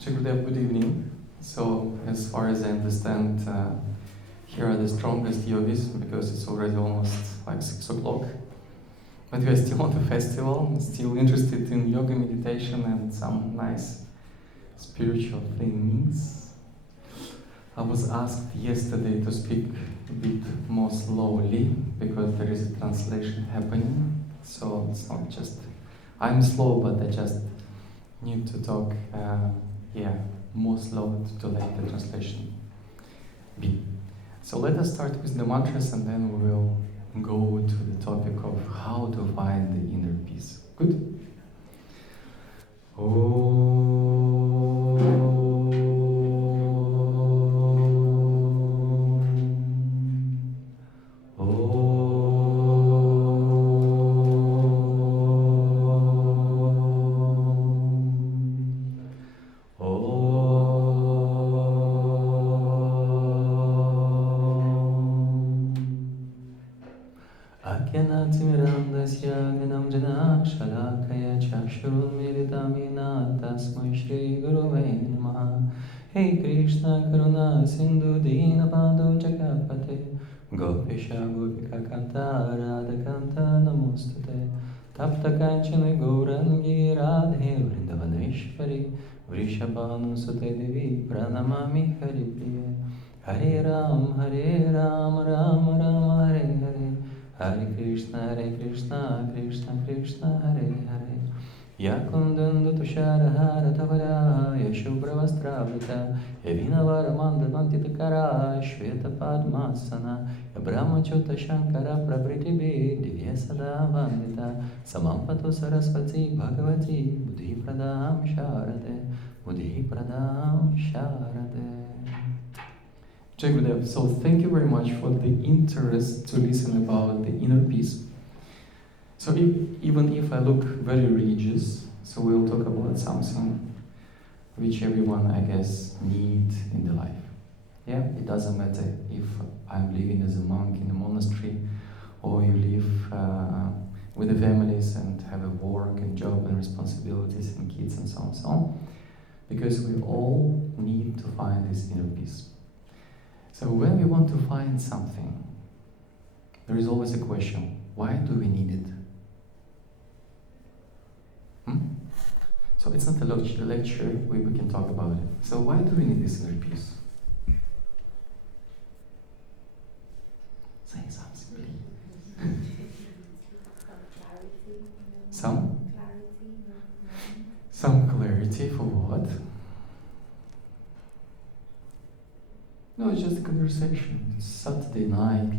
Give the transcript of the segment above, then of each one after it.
Gurudev, good evening. So, as far as I understand, here are the strongest yogis because it's already almost like 6 o'clock. But we are still on the festival, still interested in yoga, meditation, and some nice spiritual things. I was asked yesterday to speak a bit more slowly because there is a translation happening. So it's not just I'm slow, but I just need to talk, more slow to let the translation be. So let us start with the mantras, and then we will go to the topic of how to find the inner peace. Good? Hey Krishna Karuna Sindhu Dina Bandhu Jagapate Gopisha Gopika Kanta Radha Kanta Namostate Tapta Kanchana Gaurangi Radhe Vrindavaneshwari Vrishabhanu Sute Devi Pranamami Haripriye Hare Ram Ram Ram Hare Hare Hare Krishna Krishna Krishna Hare Hare Yakundandu Tushara Tavara Yashubravastravita Yavinavara Mandavantitakara Shveta Padmasana Brahmachota Shankara Prabhritibi Divya Sada Vandita Samampato Saraswati Bhagavati Buddhi Pradam Sharade. Jai Gurudev, so thank you very much for the interest to listen about the inner peace. So even if I look very religious, so we'll talk about something which everyone, I guess, need in the life. Yeah, it doesn't matter if I'm living as a monk in a monastery, or you live with the families and have a work and job and responsibilities and kids and so on, because we all need to find this inner peace. So when we want to find something, there is always a question: why do we need it? So it's not a lecture, we can talk about it. So why do we need this inner peace? Say something, please. Some clarity for what? No, it's just a conversation. It's Saturday night,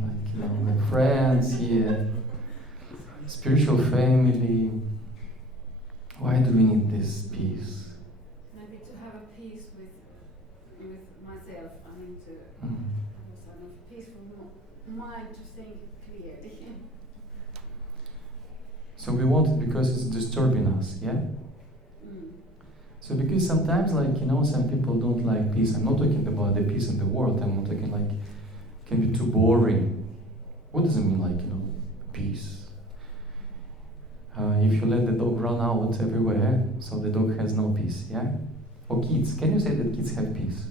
with friends here, spiritual family. Why do we need this peace? Maybe to have a peace with myself. I mean, to have a sort of peaceful mind to think clearly. So we want it because it's disturbing us, yeah? So because sometimes, some people don't like peace. I'm not talking about the peace in the world. I'm not talking it can be too boring. What does it mean, peace? If you let the dog run out everywhere, so the dog has no peace, yeah? Or kids, can you say that kids have peace?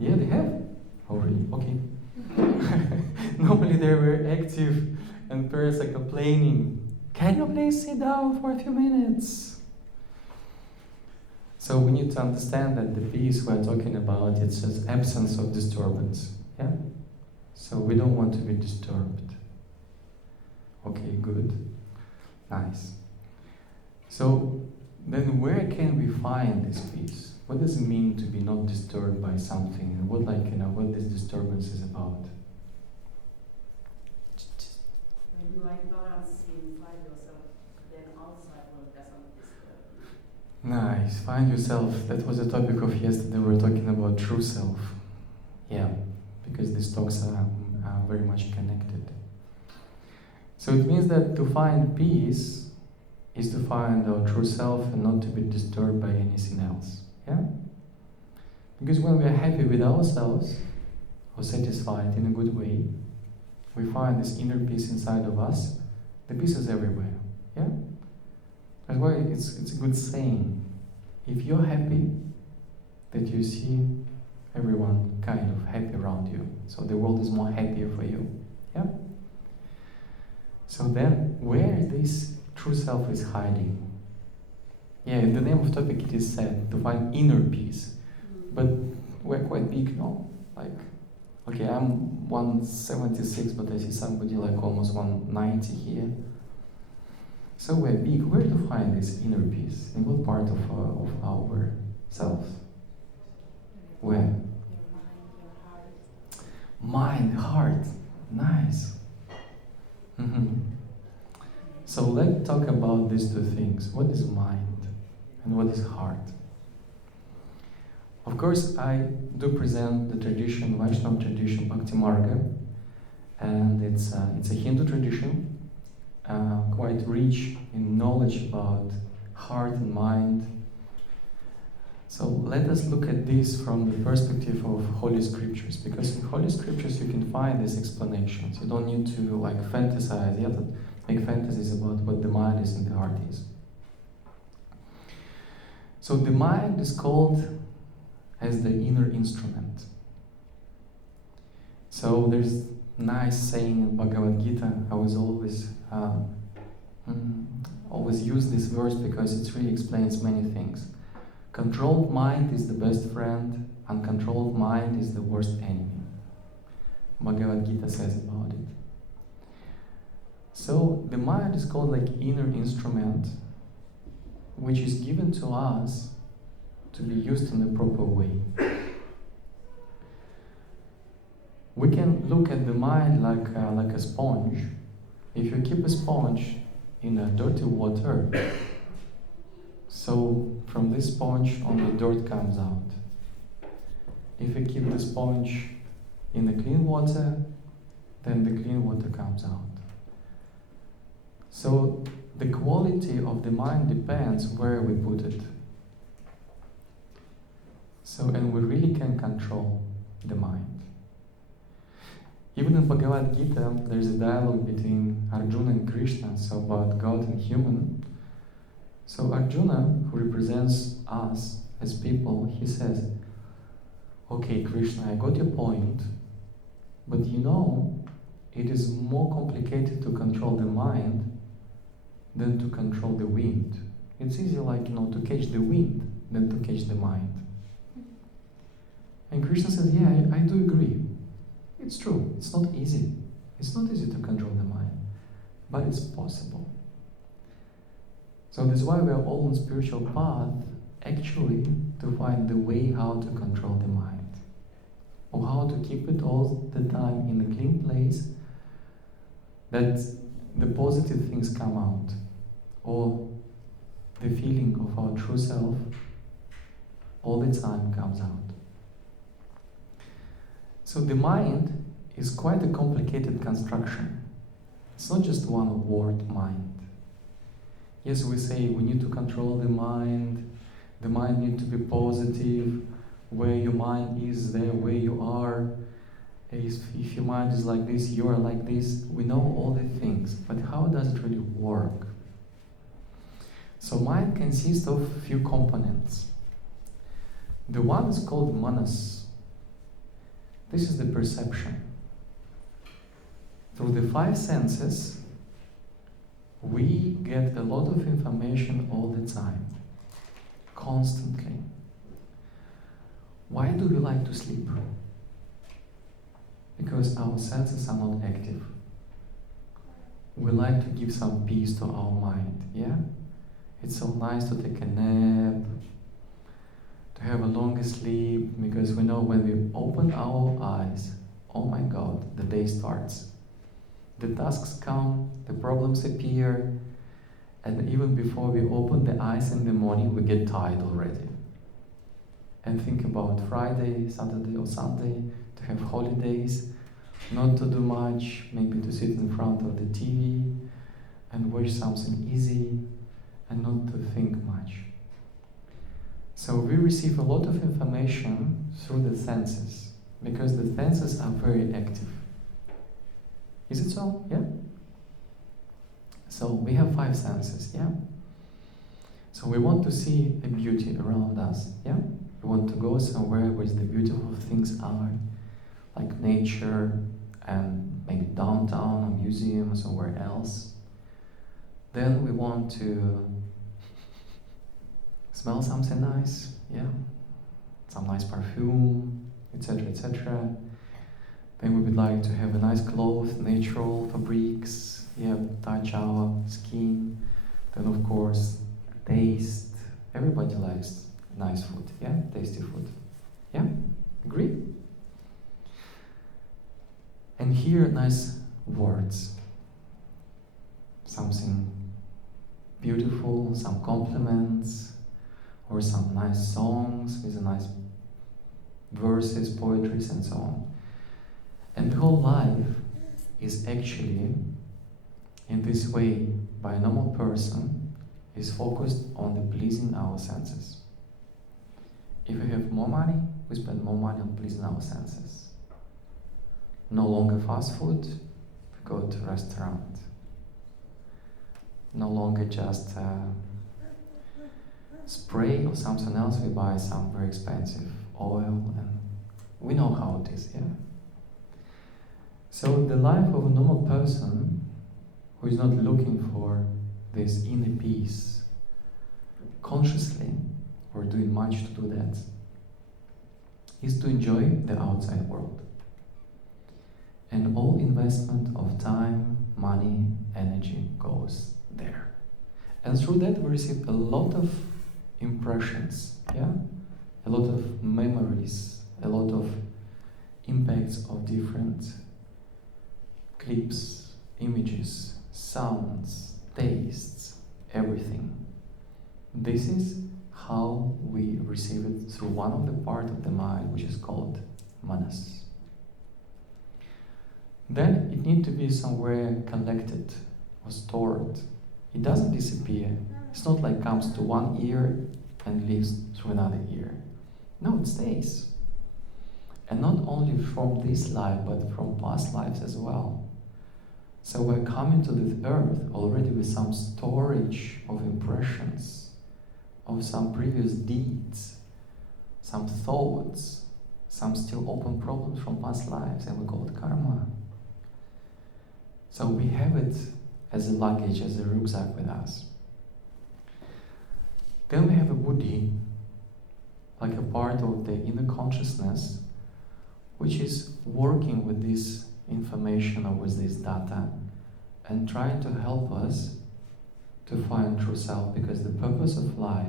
Yeah, they have? Oh, really? Okay. Normally they were active and parents are complaining. Can you please sit down for a few minutes? So we need to understand that the peace we're talking about, it's just absence of disturbance, yeah? So we don't want to be disturbed. Okay, good. Nice. So then where can we find this peace? What does it mean to be not disturbed by something? And what what this disturbance is about? When you are in balance inside yourself, then outside world doesn't disturb you. Nice. Find yourself. That was the topic of yesterday. We were talking about true self. Yeah, because these talks are very much connected. So it means that to find peace is to find our true self and not to be disturbed by anything else. Yeah? Because when we are happy with ourselves, or satisfied in a good way, we find this inner peace inside of us. The peace is everywhere. Yeah? That's why it's a good saying. if you're happy, that you see everyone kind of happy around you. So the world is more happier for you. Yeah? So then, where this true self is hiding? Yeah, in the name of topic it is said to find inner peace. But we're quite big, no? Like, okay, I'm 176, but I see somebody like almost 190 here. So we're big. Where to find this inner peace? In what part of our selves? Where? Mind, heart. Nice. So let's talk about these two things. What is mind and what is heart? Of course, I do present the tradition, Vaishnava tradition, Bhakti Marga, and it's a Hindu tradition, quite rich in knowledge about heart and mind. So let us look at this from the perspective of Holy Scriptures, because in Holy Scriptures you can find these explanations. You don't need to like fantasize, make fantasies about what the mind is and the heart is. So the mind is called as the inner instrument. So there's nice saying in Bhagavad Gita. I was always use this verse because it really explains many things. Controlled mind is the best friend, uncontrolled mind is the worst enemy. Bhagavad Gita says about it. So the mind is called like inner instrument, which is given to us to be used in the proper way. We can look at the mind like a sponge. If you keep a sponge in a dirty water, so from this sponge only dirt comes out. If you keep the sponge in the clean water, then the clean water comes out. So the quality of the mind depends where we put it. So, and we really can control the mind. Even in Bhagavad Gita, there's a dialogue between Arjuna and Krishna, so about God and human. So Arjuna, who represents us as people, he says, okay, Krishna, I got your point, but you know, it is more complicated to control the mind than to control the wind. It's easier to catch the wind than to catch the mind. And Krishna says, yeah, I do agree. It's true, it's not easy. It's not easy to control the mind, but it's possible. So that's why we are all on spiritual path, actually, to find the way how to control the mind, or how to keep it all the time in a clean place, that the positive things come out, or the feeling of our true self all the time comes out. So the mind is quite a complicated construction. It's not just one word, mind. Yes, we say we need to control the mind needs to be positive, where your mind is, there where you are. If your mind is like this, you are like this. We know all the things, but how does it really work? So mind consists of a few components. The one is called manas. This is the perception. Through the five senses, we get a lot of information all the time, constantly. Why do we like to sleep? Because our senses are not active. We like to give some peace to our mind, yeah? It's so nice to take a nap, to have a longer sleep, because we know when we open our eyes, oh my God, the day starts. The tasks come, the problems appear, and even before we open the eyes in the morning, we get tired already. And think about Friday, Saturday or Sunday, to have holidays, not to do much, maybe to sit in front of the TV and watch something easy and not to think much. So we receive a lot of information through the senses, because the senses are very active. Is it so? Yeah? So we have five senses, yeah? So we want to see a beauty around us, yeah? We want to go somewhere where the beautiful things are, like nature and maybe downtown, a museum or somewhere else. Then we want to smell something nice, yeah? Some nice perfume, etc., etc. Then we would like to have a nice clothes, natural fabrics, yeah, touch our skin. Then of course, taste. Everybody likes nice food, yeah, tasty food. Yeah, agree? And here, nice words. Something beautiful, some compliments, or some nice songs with a nice verses, poetries, and so on. And the whole life is actually, in this way, by a normal person, is focused on the pleasing our senses. If we have more money, we spend more money on pleasing our senses. No longer fast food, we go to restaurant. No longer just spray or something else, we buy some very expensive oil, and we know how it is, yeah? So the life of a normal person who is not looking for this inner peace consciously or doing much to do that is to enjoy the outside world. And all investment of time, money, energy goes there. And through that we receive a lot of impressions, yeah? A lot of memories, a lot of impacts of different clips, images, sounds, tastes, everything. This is how we receive it through one of the parts of the mind which is called manas. Then it needs to be somewhere collected or stored. It doesn't disappear. It's not like comes to one ear and leaves through another ear. No, it stays. And not only from this life, but from past lives as well. So we're coming to this earth already with some storage of impressions, of some previous deeds, some thoughts, some still open problems from past lives, and we call it karma. So we have it as a luggage, as a rucksack with us. Then we have a buddhi, like a part of the inner consciousness, which is working with this information or with this data and trying to help us to find true self, because the purpose of life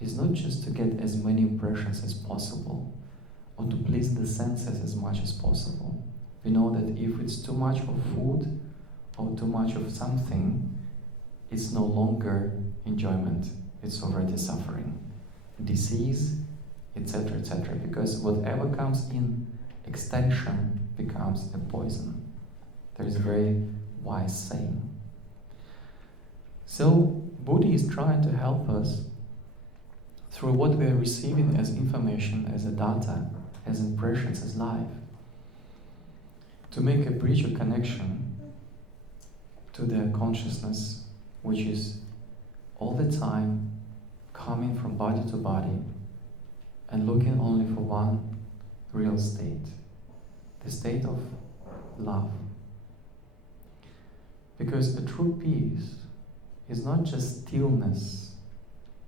is not just to get as many impressions as possible or to please the senses as much as possible. We know that if it's too much of food or too much of something, it's no longer enjoyment, it's already suffering, disease, etc., etc. Because whatever comes in extension becomes a poison. There is a very wise saying. So Buddha is trying to help us through what we are receiving as information, as a data, as impressions, as life, to make a bridge of connection to the consciousness which is all the time coming from body to body and looking only for one real state, the state of love. Because the true peace is not just stillness,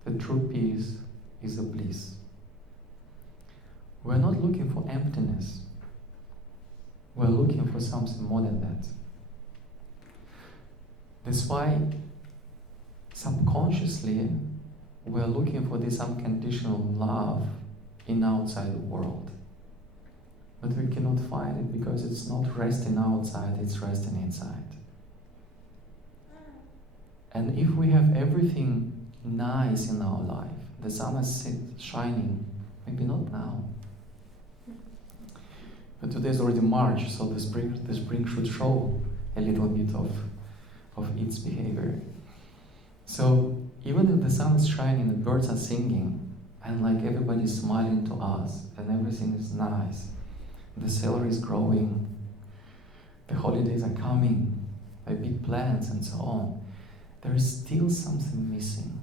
the true peace is a bliss. We're not looking for emptiness, we're looking for something more than that. That's why subconsciously we're looking for this unconditional love in outside world. But we cannot find it because it's not resting outside, it's resting inside. And if we have everything nice in our life, the sun is shining, maybe not now. But today is already March, so the spring should show a little bit of its behavior. So even if the sun is shining, the birds are singing, and like everybody is smiling to us, and everything is nice, the salary is growing, the holidays are coming, by big plans and so on, there is still something missing.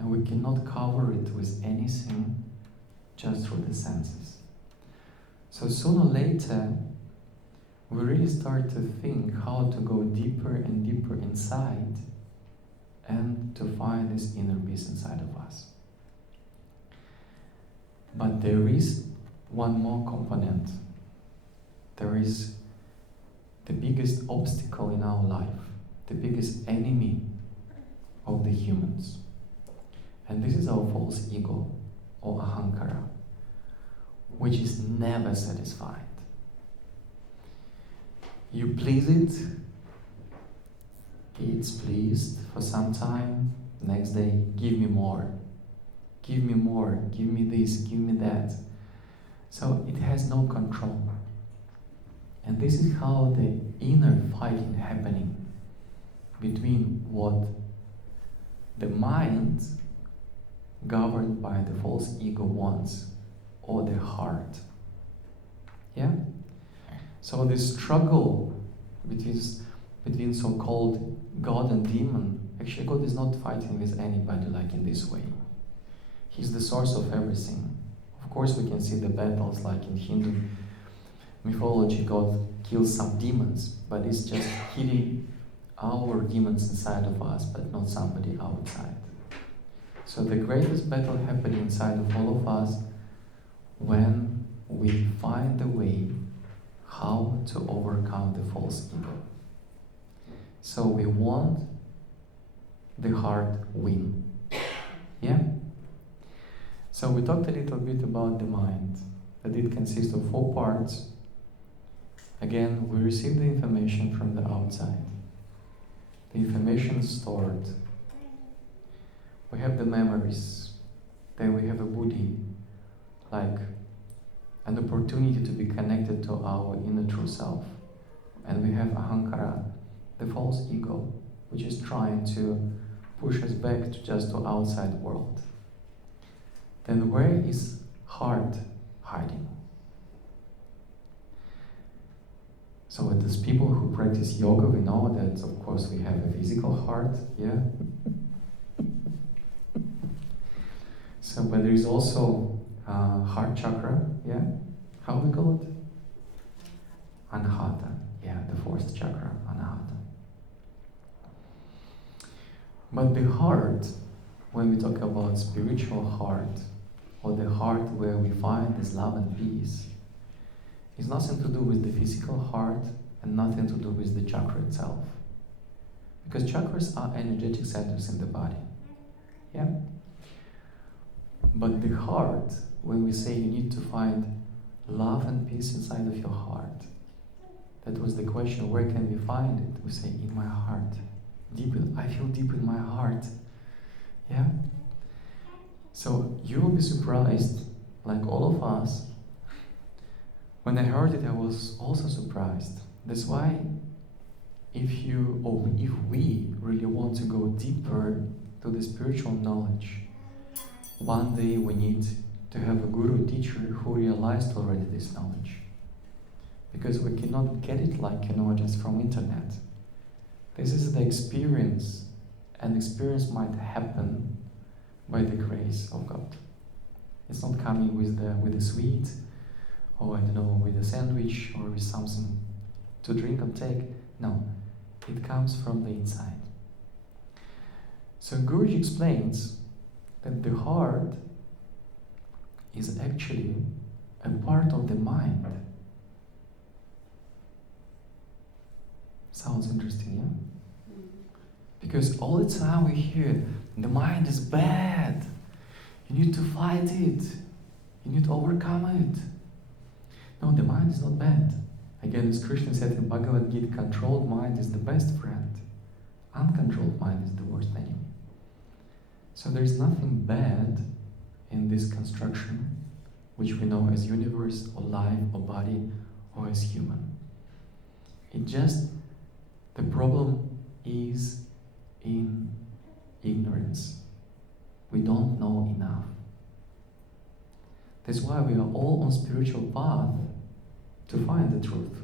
and we cannot cover it with anything just through the senses. So sooner or later, we really start to think how to go deeper and deeper inside and to find this inner peace inside of us. But there is one more component. There is the biggest obstacle in our life, the biggest enemy of the humans. And this is our false ego, or ahankara, which is never satisfied. You please it, it's pleased for some time, next day, give me more, give me more, give me this, give me that. So it has no control. And this is how the inner fighting happening between what the mind governed by the false ego wants or the heart. Yeah? So this struggle between so-called God and demon, actually God is not fighting with anybody like in this way. He's the source of everything. Of course we can see the battles like in Hindu mythology, God kills some demons, but it's just hitting our demons inside of us, but not somebody outside. So the greatest battle happening inside of all of us when we find a way how to overcome the false ego. So we want the heart win. Yeah? So we talked a little bit about the mind, that it consists of 4 parts. Again, we receive the information from the outside. The information is stored. We have the memories. Then we have a buddhi, like an opportunity to be connected to our inner true self. And we have ahankara, the false ego, which is trying to push us back to just the outside world. Then where is heart hiding? So as people who practice yoga, we know that of course we have a physical heart, yeah? So, but there is also heart chakra, yeah? How we call it? Anahata, yeah, the 4th chakra, Anahata. But the heart, when we talk about spiritual heart, or the heart where we find this love and peace, is nothing to do with the physical heart and nothing to do with the chakra itself. Because chakras are energetic centers in the body. Yeah? But the heart, when we say you need to find love and peace inside of your heart, that was the question, where can we find it? We say, in my heart. I feel deep in my heart. Yeah? So you will be surprised, like all of us. When I heard it, I was also surprised. That's why if we really want to go deeper to the spiritual knowledge, one day we need to have a guru teacher who realized already this knowledge. Because we cannot get it like, just from internet. This is the experience, and experience might happen by the grace of God. It's not coming with a sweet, or with a sandwich, or with something to drink or take. No, it comes from the inside. So Guruji explains that the heart is actually a part of the mind. Sounds interesting, yeah? Because all the time we hear, the mind is bad. You need to fight it. You need to overcome it. No, the mind is not bad. Again, as Krishna said in Bhagavad Gita, controlled mind is the best friend. Uncontrolled mind is the worst enemy. So there is nothing bad in this construction, which we know as universe, or life, or body, or as human. The problem is in ignorance. We don't know enough. That's why we are all on spiritual path to find the truth.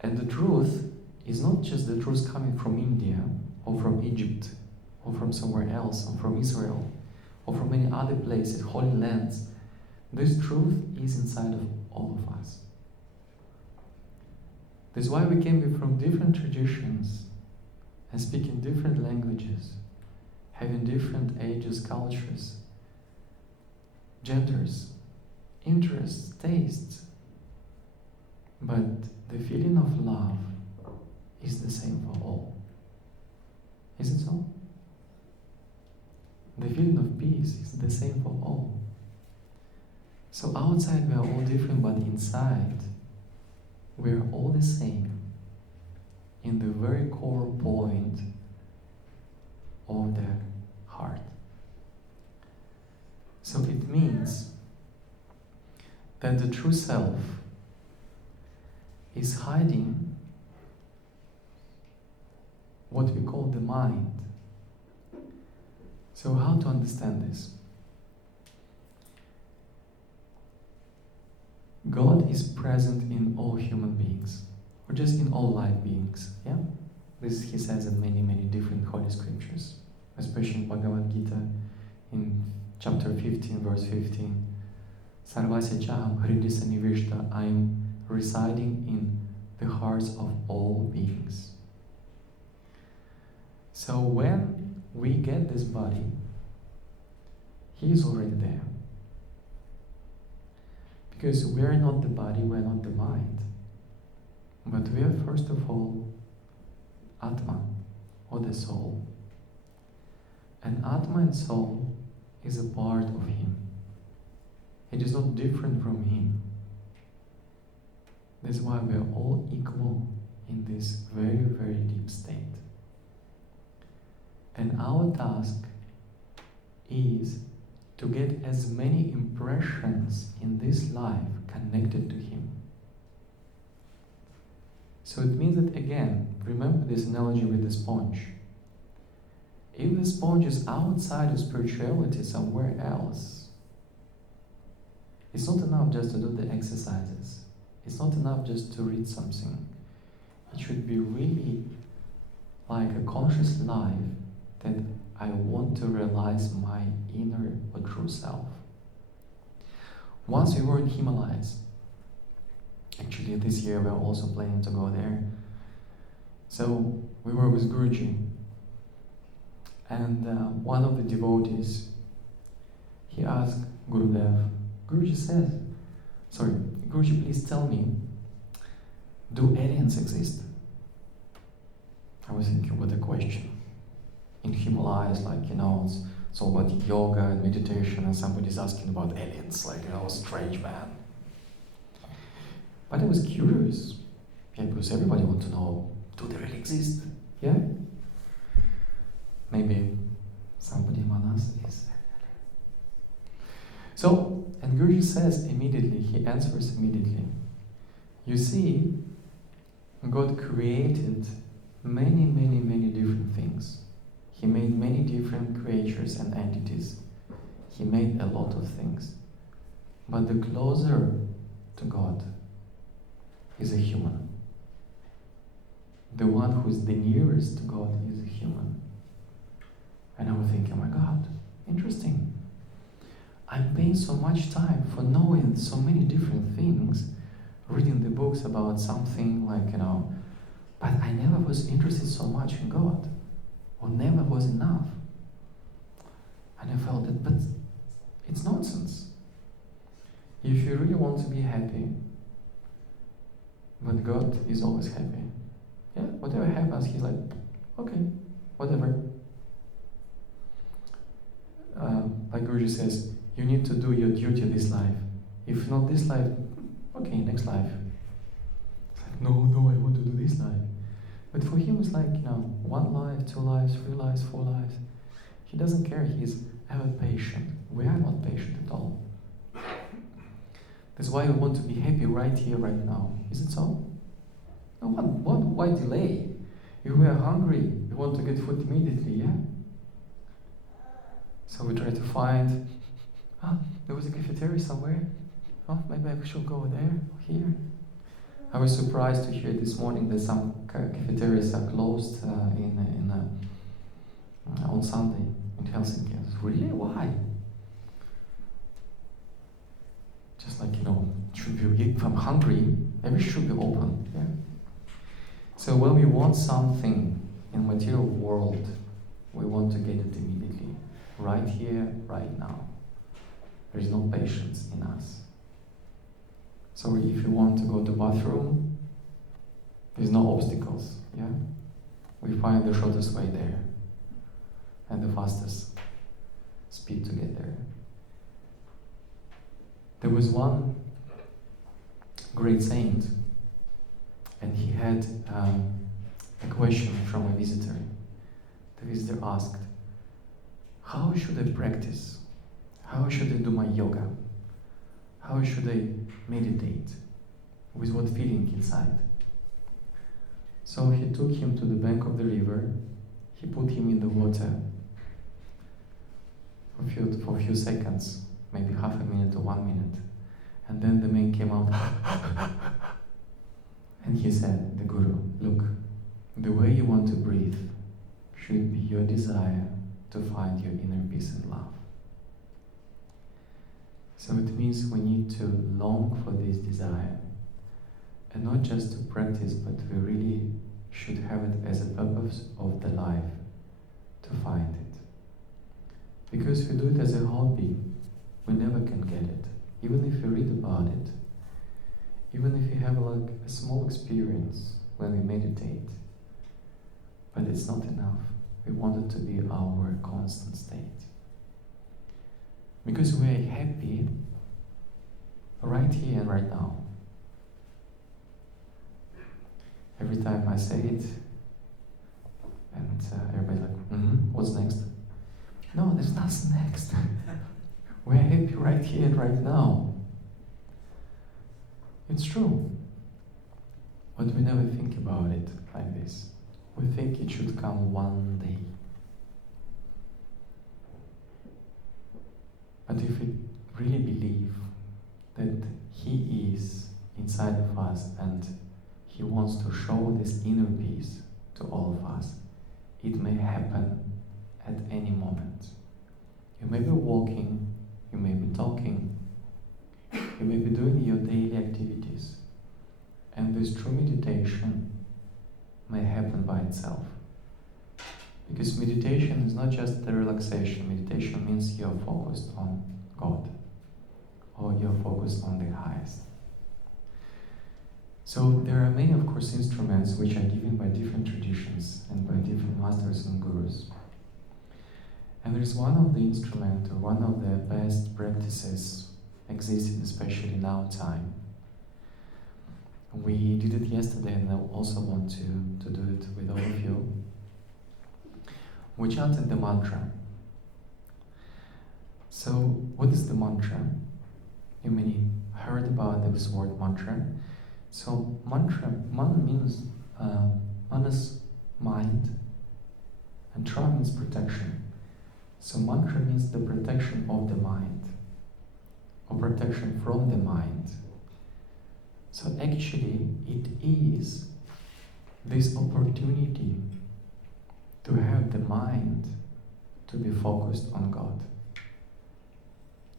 And the truth is not just the truth coming from India, or from Egypt, or from somewhere else, or from Israel, or from any other places, holy lands. This truth is inside of all of us. That's why we came from different traditions and speaking different languages, having different ages, cultures, genders, interests, tastes. But the feeling of love is the same for all. Is it so? The feeling of peace is the same for all. So outside we are all different, but inside we are all the same in the very core point of the heart. So it means that the true self is hiding what we call the mind. So how to understand this? God is present in all human beings, or just in all life beings, yeah? This he says in many, many different holy scriptures, especially in Bhagavad Gita, in chapter 15, verse 15. Sarvasya chaham hridi sanivishta, I am residing in the hearts of all beings. So when we get this body, he is already there. Because we are not the body, we are not the mind. But we are first of all Atma, or the soul. And Atma and soul is a part of him. It is not different from him. That's why we are all equal in this very, very deep state. And our task is to get as many impressions in this life connected to him. So it means that, again, remember this analogy with the sponge. If the sponge is outside of spirituality somewhere else, it's not enough just to do the exercises. It's not enough just to read something. It should be really like a conscious life that I want to realize my inner or true self. Once we were in Himalayas, actually this year we are also planning to go there. So we were with Guruji, and one of the devotees, he asked Gurudev, Guruji, please tell me, do aliens exist? I was thinking, what a question. In Himalayas, it's all about yoga and meditation, and somebody's asking about aliens, strange man. But I was curious, because everybody wants to know, do they really exist? Yeah? Maybe somebody among us is. So, and Guruji says immediately, he answers immediately. You see, God created many, many, many different things. He made many different creatures and entities. He made a lot of things. But the closer to God is a human. The one who is the nearest to God is a human. And I was thinking, oh my God, interesting. I'm paying so much time for knowing so many different things, reading the books about something but I never was interested so much in God. Or never was enough. And I felt that, but it's nonsense. If you really want to be happy, but God is always happy. Yeah, whatever happens, he's like, okay, whatever. Like Guruji says, you need to do your duty this life. If not this life, okay, next life. It's like, no, I want to do this life. But for him, it's like, 1 life, 2 lives, 3 lives, 4 lives. He doesn't care. He's ever patient. We are not patient at all. That's why we want to be happy right here, right now. Is it so? No, why delay? If we are hungry, we want to get food immediately, yeah? So we try to find, there was a cafeteria somewhere. Oh, maybe I should go there, or here. I was surprised to hear this morning that some cafeterias are closed on on Sunday in Helsinki. I said, really? Why? Just like, should be, if I'm hungry, everything should be open. Yeah. So when we want something in material world, we want to get it immediately. Right here, right now. There is no patience in us. So if you want to go to bathroom, there's no obstacles. Yeah? We find the shortest way there and the fastest speed to get there. There was one great saint, and he had a question from a visitor. The visitor asked, how should I practice? How should I do my yoga? How should I meditate? With what feeling inside? So he took him to the bank of the river, he put him in the water for a few seconds, maybe half a minute or 1 minute. And then the man came out and he said, the Guru, look, the way you want to breathe should be your desire to find your inner peace and love. So it means we need to long for this desire, and not just to practice, but we really should have it as a purpose of the life to find it. Because if we do it as a hobby, we never can get it. Even if you read about it, even if you have like a small experience when we meditate, but it's not enough. We want it to be our constant state. Because we are happy right here and right now. Every time I say it, and everybody's like, what's next? No, there's nothing next. We're happy right here and right now. It's true. But we never think about it like this. We think it should come one day. But if we really believe that He is inside of us and He wants to show this inner peace to all of us, it may happen at any moment. You may be walking, you may be talking, you may be doing your daily activities, and this true meditation may happen by itself. Because meditation is not just the relaxation. Meditation means you're focused on God, or you're focused on the highest. So there are many, of course, instruments which are given by different traditions and by different masters and gurus. And there's one of the instruments, or one of the best practices existing, especially in our time. We did it yesterday, and I also want to do it with all of you. We chanted the mantra. So, what is the mantra? You may heard about this word mantra. So, mantra, man means man is mind, and tra means protection. So, mantra means the protection of the mind, or protection from the mind. So, actually, it is this opportunity to have the mind to be focused on God.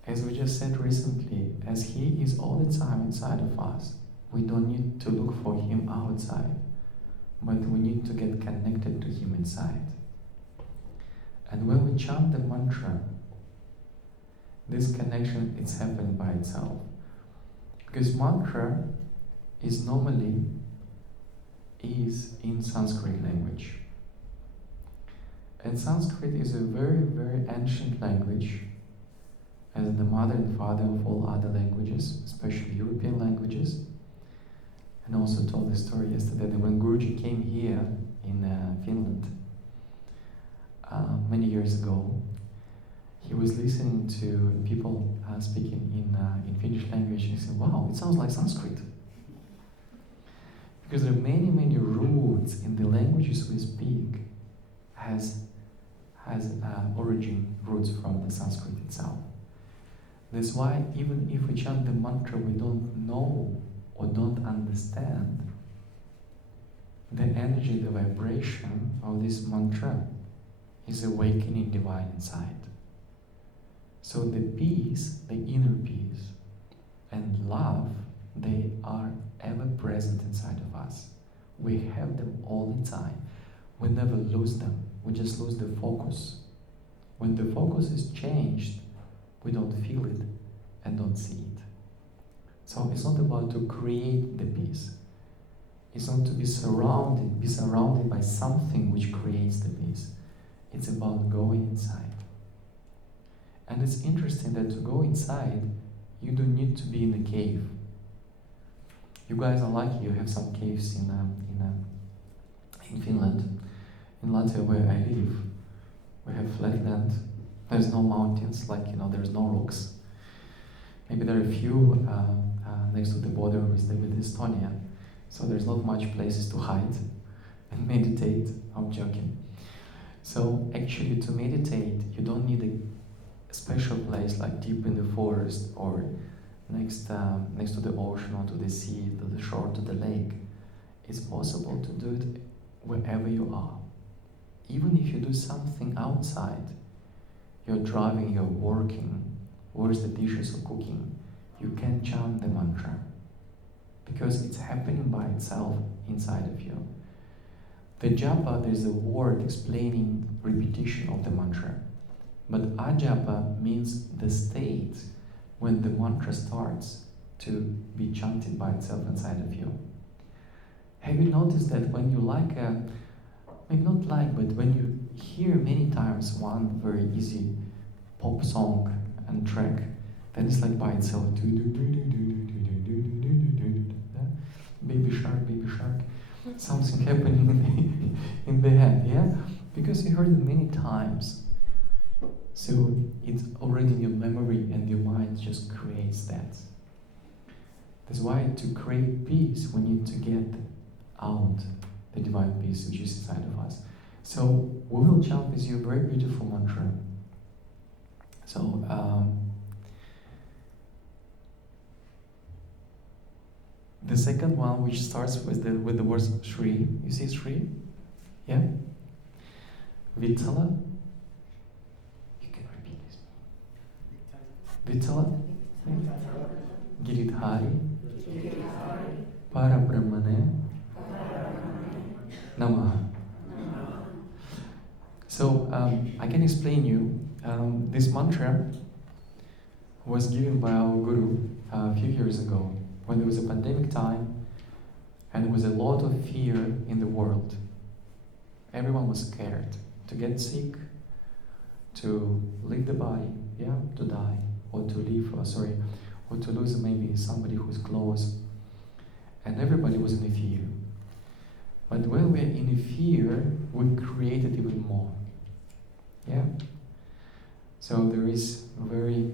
As we just said recently, as He is all the time inside of us, we don't need to look for Him outside, but we need to get connected to Him inside. And when we chant the mantra, this connection is happening by itself. Because mantra is normally in Sanskrit language. And Sanskrit is a very, very ancient language, as the mother and father of all other languages, especially European languages. And also told the story yesterday that when Guruji came here in Finland many years ago, he was listening to people speaking in Finnish language, and he said, wow, it sounds like Sanskrit. Because there are many, many roots in the languages we speak has origin roots from the Sanskrit itself. That's why even if we chant the mantra, we don't know or don't understand the energy, the vibration of this mantra is awakening divine inside. So the peace, the inner peace, and love, they are ever present inside of us. We have them all the time. We never lose them. We just lose the focus. When the focus is changed, we don't feel it and don't see it. So it's not about to create the peace. It's not to be surrounded by something which creates the peace. It's about going inside. And it's interesting that to go inside, you don't need to be in a cave. You guys are lucky, you have some caves in Finland. In Latvia, where I live, we have flat land. There's no mountains, there's no rocks. Maybe there are a few next to the border with Estonia. So there's not much places to hide and meditate. I'm joking. So actually to meditate, you don't need a special place like deep in the forest or next to the ocean or to the sea, to the shore, to the lake. It's possible to do it wherever you are. Even if you do something outside, you're driving, you're working, wash the dishes or cooking, you can chant the mantra because it's happening by itself inside of you. The japa, there's a word explaining repetition of the mantra, but ajapa means the state when the mantra starts to be chanted by itself inside of you. Have you noticed that when you but when you hear many times one very easy pop song and track, then it's like by itself, baby shark, something happening in the head, yeah? Because you heard it many times. So it's already in your memory and your mind just creates that. That's why to create peace, we need to get out the divine peace which is inside of us. So we will chant with you a very beautiful mantra. So the second one, which starts with the words Shri. You see Shri? Yeah? Vitala. You can repeat this. Vitala. Giridhari. Parabrahmane. Namaha. So I can explain you. This mantra was given by our guru a few years ago when there was a pandemic time and there was a lot of fear in the world. Everyone was scared to get sick, to leave the body, to die, or to leave, or to lose maybe somebody who's close. And everybody was in fear. But when we're in fear, we create it even more. Yeah? So there is a very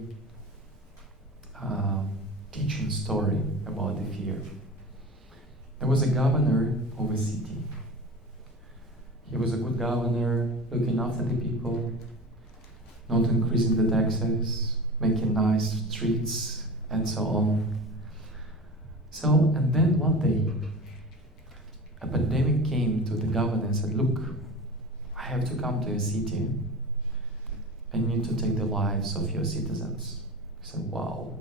teaching story about the fear. There was a governor of a city. He was a good governor, looking after the people, not increasing the taxes, making nice streets, and so on. So, and then one day, a pandemic came to the governor and said, look, I have to come to a city. I need to take the lives of your citizens. He said, wow,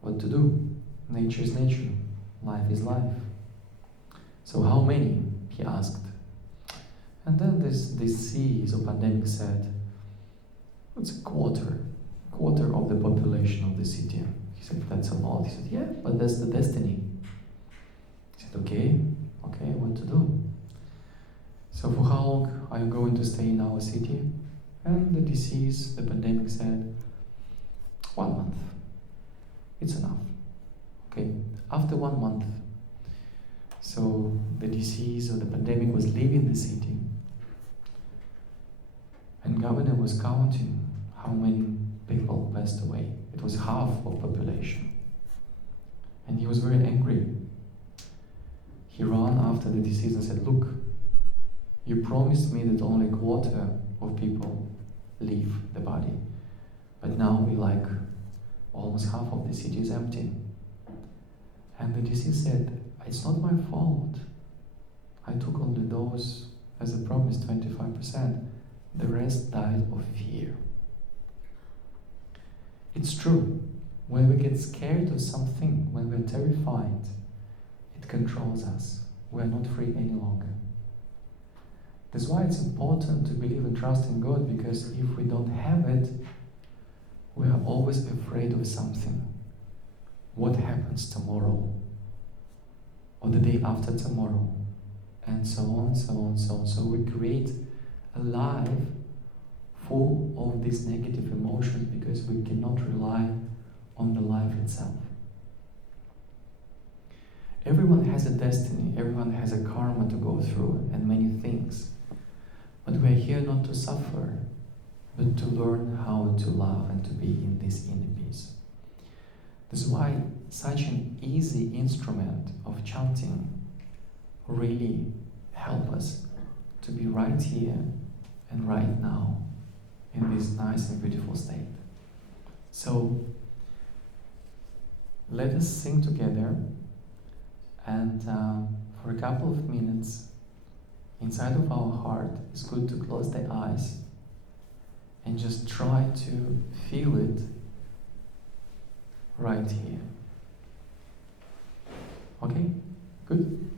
what to do? Nature is nature, life is life. So how many? He asked. And then this disease or pandemic said, it's a quarter of the population of the city. He said, that's a lot. He said, yeah, but that's the destiny. He said, okay, what to do? So for how long are you going to stay in our city? And the disease, the pandemic said, 1 month. It's enough. Okay, after 1 month, so the disease or the pandemic was leaving the city, and governor was counting how many people passed away. It was half of population. And he was very angry. He ran after the disease and said, look, you promised me that only a quarter of people leave the body. But now almost half of the city is empty. And the disease said, it's not my fault. I took only those as I promised, 25%. The rest died of fear. It's true. When we get scared of something, when we're terrified, it controls us. We're not free any longer. That's why it's important to believe and trust in God, because if we don't have it, we are always afraid of something. What happens tomorrow? Or the day after tomorrow? And so on, so on, so on. So we create a life full of these negative emotions because we cannot rely on the life itself. Everyone has a destiny, everyone has a karma to go through, and many things. But we are here not to suffer, but to learn how to love and to be in this inner peace. This is why such an easy instrument of chanting really help us to be right here and right now in this nice and beautiful state. So let us sing together, and for a couple of minutes inside of our heart, it's good to close the eyes and just try to feel it right here. Okay? Good?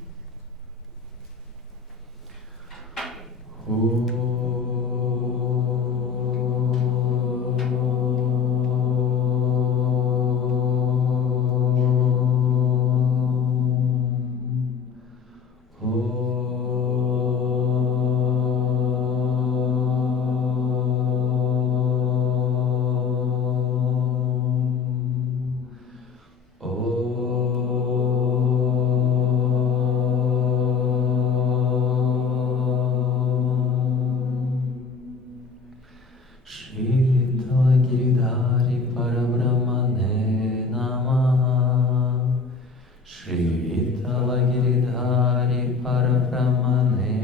Shri Vittala Giridhari Parabrahmane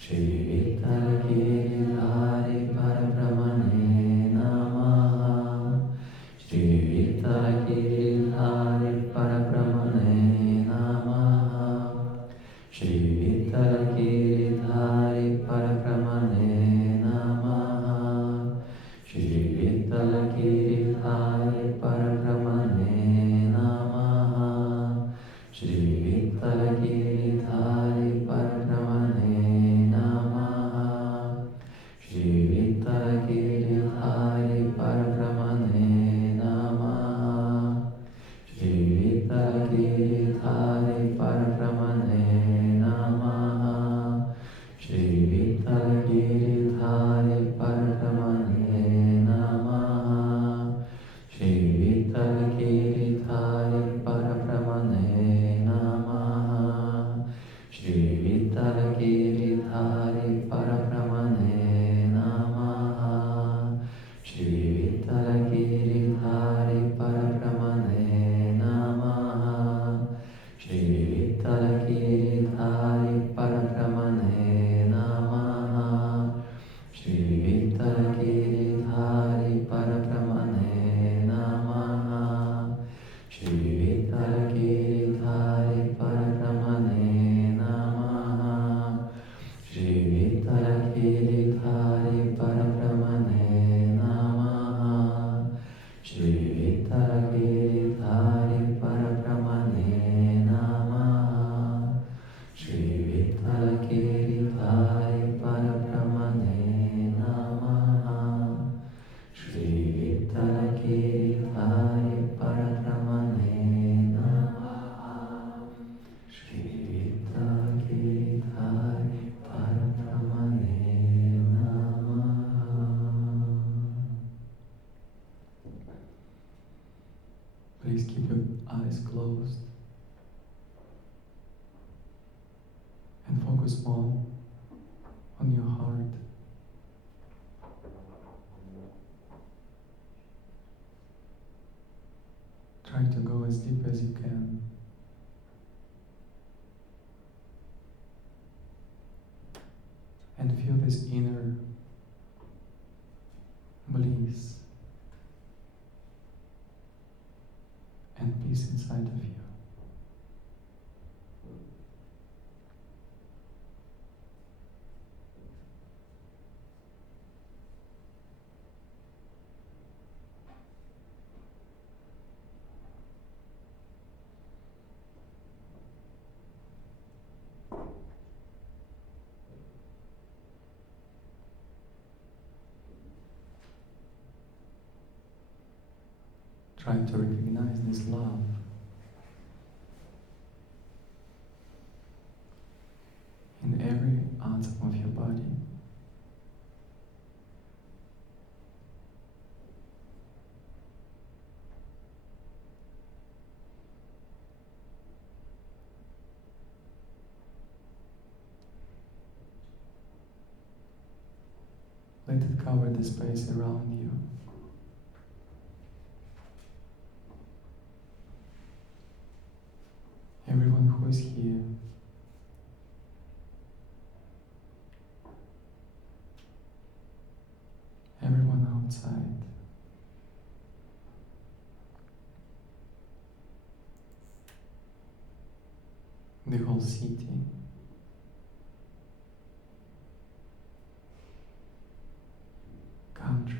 Shri Vittala Giridhari Parabrahmane Namaha. Shri Vittala Giridhari Parabrahmane Namaha. Shri Vittala Giridhari Parabrahmane Namaha. Shri Vittala Giridhari Parabrahmane Namaha. Shri Vittala Giridhari Parabrahmane Namaha. Shri Vittala Giridhari Parabrahmane Namaha. Shri Vittala Giridhari Parabrahmane Namaha. Shri Vittala Giridhari Parabrahmane Namaha. Shri Vittala Giridhari Parabrahmane Namaha. Shri Vittala Giridhari Parabrahmane Namaha. Shri Vittala Giridhari Parabrahmane Namaha. Shri Vittala Giridhari Parabrahmane Namaha. Shri Vittala Giridhari Parabrahmane Namaha. Shri Vittala Giridhari Parabrahmane Namaha. Shri Vittala Giridhari Parabrahmane Namaha. Shri Vittala Giridhari Parabrahmane Namaha. Shri Vittala Giridhari Parabrahmane Namaha. Shri Vittala Giridhari Parabrahmane Namaha. Shri Vittala Giridhari Parabrahmane Namaha. Please keep your eyes closed and focus more on your heart. Try to go as deep as you can. And feel this inner bliss and peace inside of you. Try to recognize this love in every atom of your body. Let it cover the space around you. Everyone who is here, everyone outside, the whole city, country,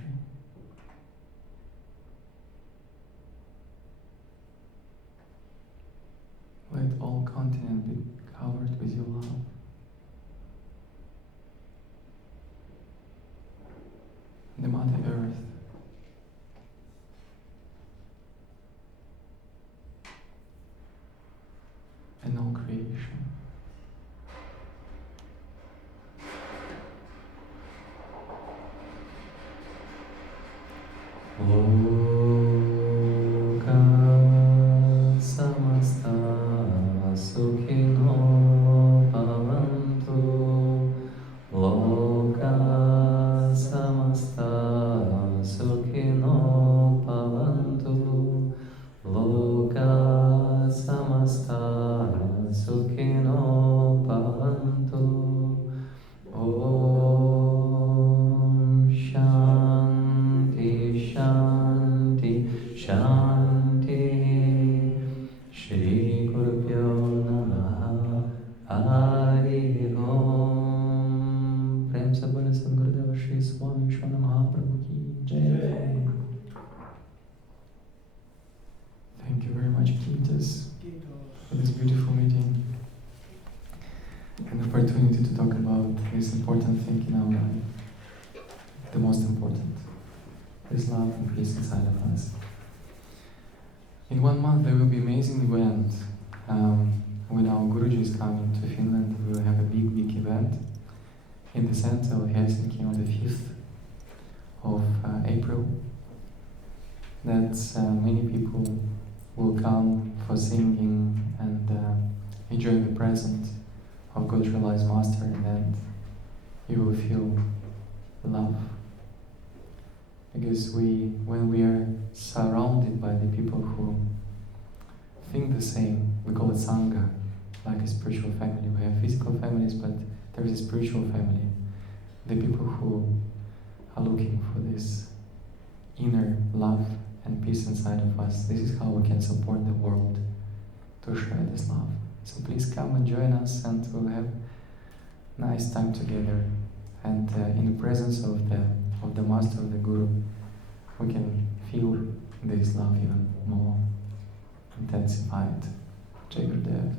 let all continents be covered with your love. The Mother Earth, and all creation. Loka samasta sukhino bhavantu. Loka samasta sukhino bhavantu. Loka samasta sukhino bhavantu. Shri Swami Sharada Mahaprabhu ki Jai. Thank you very much, Kintas, for this beautiful meeting and opportunity to talk about this important thing in our life. The most important. There's love and peace inside of us. In 1 month there will be amazing event. When our Guruji is coming to Finland, we will have a big event in the center of Helsinki on the 5th of April. That's many people will come for singing and enjoying the presence of God Realized Master, and then you will feel love. Because when we are surrounded by the people who think the same, we call it Sangha, like a spiritual family. We have physical families, but there is a spiritual family. The people who are looking for this inner love and peace inside of us. This is how we can support the world to share this love. So please come and join us, and we'll have a nice time together. And in the presence of the Master, of the Guru, we can feel this love even more intensified. Jai Gurudev.